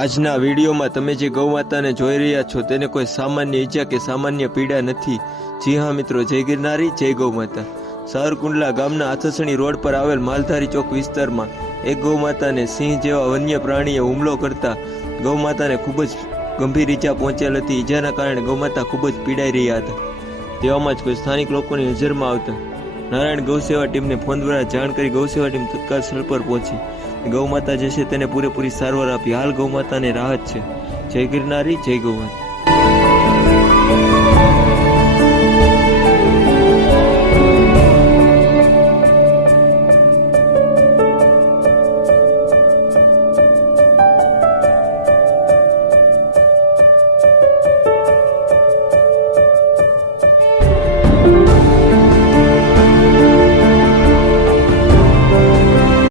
આજના વિડીયોમાં તમે જે ગૌમાતાને જોઈ રહ્યા છો તેને કોઈ સામાન્ય ઈજા કે સામાન્ય પીડા નથી। જી હા મિત્રો, જય ગિરનારી, જય ગૌમાતા। સારકુંડલા ગામના આથસણી રોડ પર આવેલ માલધારી ચોક વિસ્તારમાં એક ગૌમાતાને સિંહ જેવા વન્ય પ્રાણીએ હુમલો કરતા ગૌમાતાને ખૂબ જ ગંભીર ઈજા પહોંચેલ હતી। ઈજાના કારણે ગૌમાતા ખૂબ જ પીડાઈ રહ્યા હતા। તેવામાં જ કોઈ સ્થાનિક લોકોની નજરમાં આવતા નારાયણ ગૌસેવા ટીમને ફોન દ્વારા જાણ કરી ગૌસેવા ટીમ તત્કાળ સ્થળ પર પહોંચી ગૌમાતા જે છે તેને પૂરેપૂરી સારવાર આપી। હાલ ગૌમાતાને રાહત છે। જય ગિરનારી, જય ગૌમાતા।